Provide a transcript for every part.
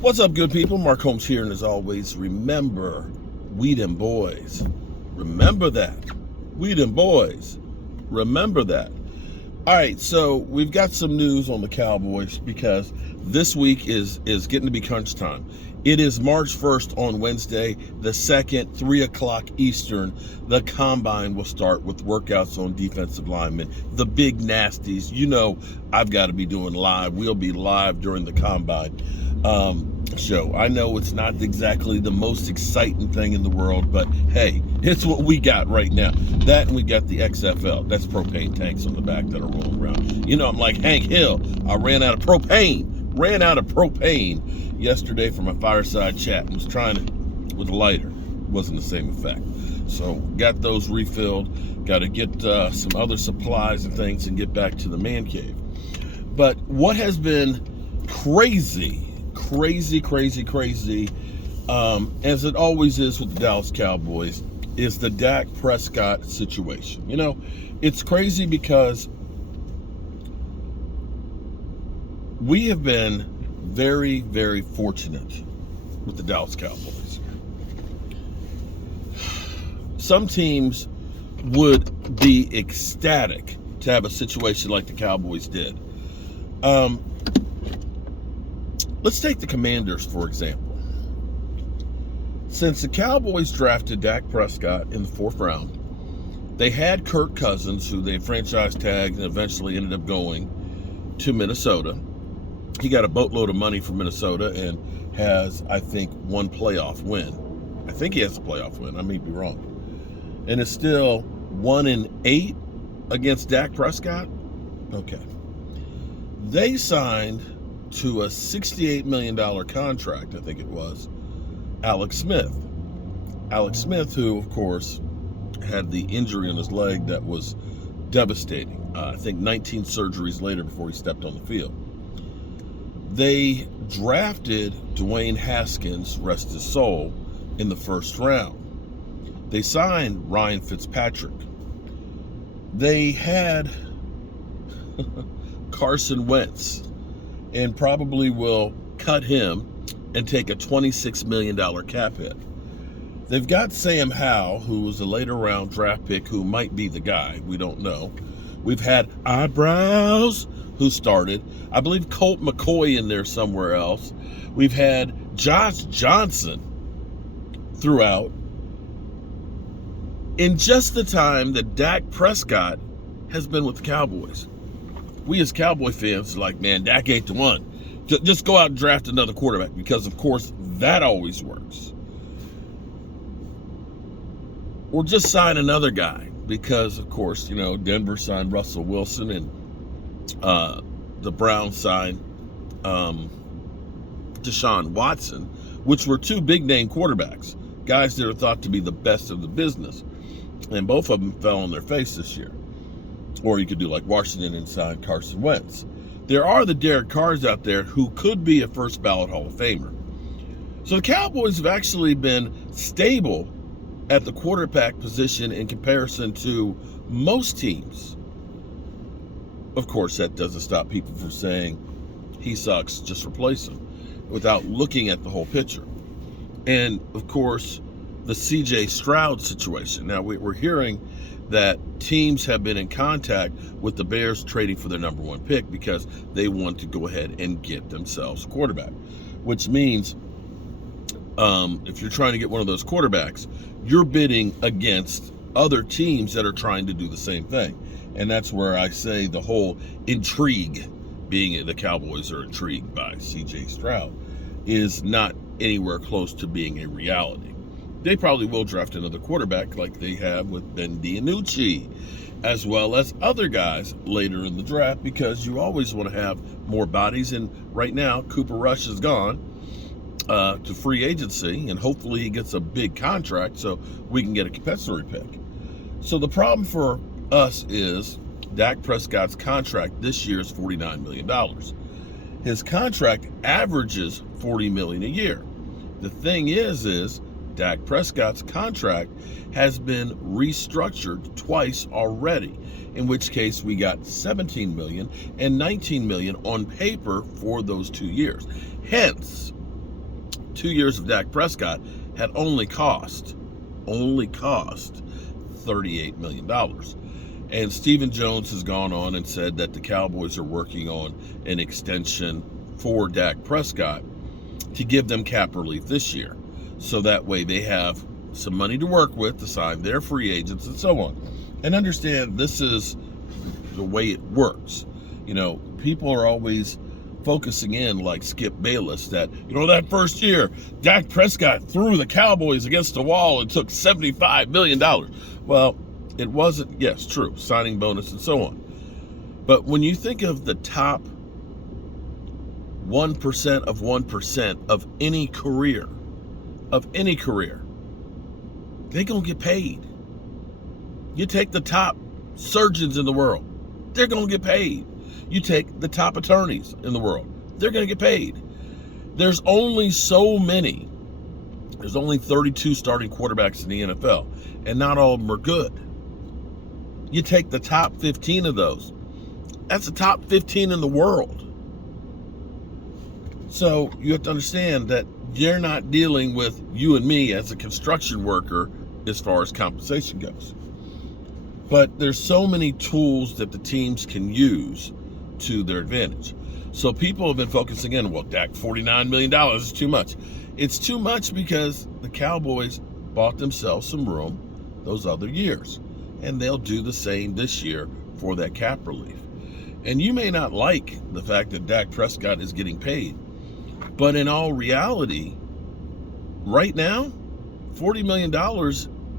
What's up, good people? Mark Holmes here, and as always, remember, we them boys. Remember that. We them boys. Remember that. All right, so we've got some news on the Cowboys because this week is getting to be crunch time. It is March 1st on Wednesday, the 2nd, 3 o'clock Eastern. The Combine will start with workouts on defensive linemen, the big nasties. You know I've got to be doing live. We'll be live during the Combine show. I know it's not exactly the most exciting thing in the world, but hey, it's what we got right now. That, and we got the XFL. That's propane tanks on the back that are rolling around. You know, I'm like Hank Hill. I ran out of propane yesterday for my fireside chat. Was trying it with a lighter. Wasn't the same effect. So got those refilled. Got to get some other supplies and things and get back to the man cave. But what has been crazy, as it always is with the Dallas Cowboys, is the Dak Prescott situation. You know, it's crazy because we have been very, very fortunate with the Dallas Cowboys. Some teams would be ecstatic to have a situation like the Cowboys did. Let's take the Commanders, for example. Since the Cowboys drafted Dak Prescott in the 4th round, they had Kirk Cousins, who they franchise tagged and eventually ended up going to Minnesota. He got a boatload of money from Minnesota and has, I think, one playoff win. I think he has a playoff win. I may be wrong. And it's still 1-8 against Dak Prescott. Okay. They signed to a $68 million contract, I think it was, Alex Smith. Alex Smith, who, of course, had the injury in his leg that was devastating. I think 19 surgeries later before he stepped on the field. They drafted Dwayne Haskins, rest his soul, in the 1st round. They signed Ryan Fitzpatrick. They had Carson Wentz, and probably will cut him and take a $26 million cap hit. They've got Sam Howell, who was a later round draft pick, who might be the guy. We don't know. We've had Eyebrows, who started. I believe Colt McCoy in there somewhere else. We've had Josh Johnson throughout. In just the time that Dak Prescott has been with the Cowboys. We as Cowboy fans are like, man, Dak ain't the one. Just go out and draft another quarterback because, of course, that always works. Or just sign another guy because, of course, you know, Denver signed Russell Wilson and the Browns signed Deshaun Watson, which were 2 big-name quarterbacks, guys that are thought to be the best of the business. And both of them fell on their face this year. Or you could do like Washington and sign Carson Wentz. There are the Derek Carrs out there who could be a first ballot Hall of Famer. So the Cowboys have actually been stable at the quarterback position in comparison to most teams. Of course, that doesn't stop people from saying he sucks, just replace him, without looking at the whole picture. And of course, the CJ Stroud situation. Now we're hearing that teams have been in contact with the Bears trading for their number 1 pick because they want to go ahead and get themselves a quarterback, which means if you're trying to get one of those quarterbacks, you're bidding against other teams that are trying to do the same thing. And that's where I say the whole intrigue, being the Cowboys are intrigued by CJ Stroud, is not anywhere close to being a reality. They probably will draft another quarterback like they have with Ben DiNucci, as well as other guys later in the draft, because you always want to have more bodies. And right now, Cooper Rush is gone to free agency, and hopefully he gets a big contract so we can get a compensatory pick. So the problem for us is Dak Prescott's contract this year is $49 million. His contract averages $40 million a year. The thing is Dak Prescott's contract has been restructured twice already, in which case we got $17 million and $19 million on paper for those 2 years. Hence, 2 years of Dak Prescott had only cost $38 million. And Stephen Jones has gone on and said that the Cowboys are working on an extension for Dak Prescott to give them cap relief this year. So that way they have some money to work with to sign their free agents and so on. And understand, this is the way it works. People are always focusing in like Skip Bayless that, that first year, Dak Prescott threw the Cowboys against the wall and took $75 million. Well, it wasn't, yes, true, signing bonus and so on. But when you think of the top 1% of 1% of any career, they're going to get paid. You take the top surgeons in the world, they're going to get paid. You take the top attorneys in the world, they're going to get paid. There's only so many. There's only 32 starting quarterbacks in the NFL, and not all of them are good. You take the top 15 of those, that's the top 15 in the world. So you have to understand that you're not dealing with you and me as a construction worker as far as compensation goes. But there's so many tools that the teams can use to their advantage. So people have been focusing in, well, Dak, $49 million is too much. It's too much because the Cowboys bought themselves some room those other years. And they'll do the same this year for that cap relief. And you may not like the fact that Dak Prescott is getting paid. But in all reality, right now, $40 million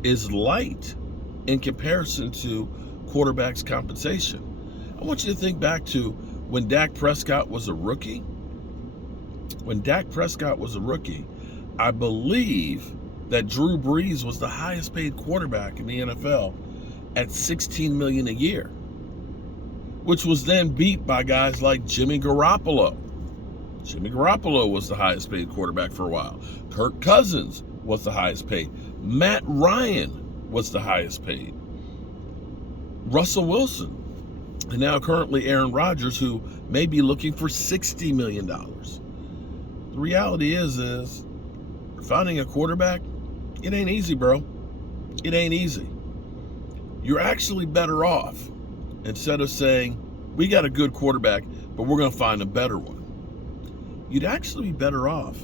is light in comparison to quarterbacks' compensation. I want you to think back to when Dak Prescott was a rookie. When Dak Prescott was a rookie, I believe that Drew Brees was the highest paid quarterback in the NFL at $16 million a year, which was then beat by guys like Jimmy Garoppolo. Jimmy Garoppolo was the highest paid quarterback for a while. Kirk Cousins was the highest paid. Matt Ryan was the highest paid. Russell Wilson, and now currently Aaron Rodgers, who may be looking for $60 million. The reality is finding a quarterback, it ain't easy, bro. It ain't easy. You're actually better off, instead of saying, we got a good quarterback, but we're going to find a better one. You'd actually be better off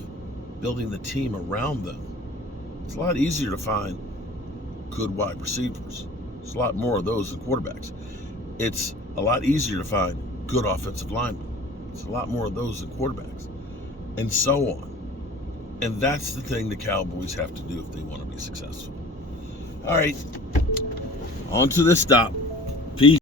building the team around them. It's a lot easier to find good wide receivers. There's a lot more of those than quarterbacks. It's a lot easier to find good offensive linemen. It's a lot more of those than quarterbacks, and so on. And that's the thing the Cowboys have to do if they want to be successful. All right, on to this stop. Peace.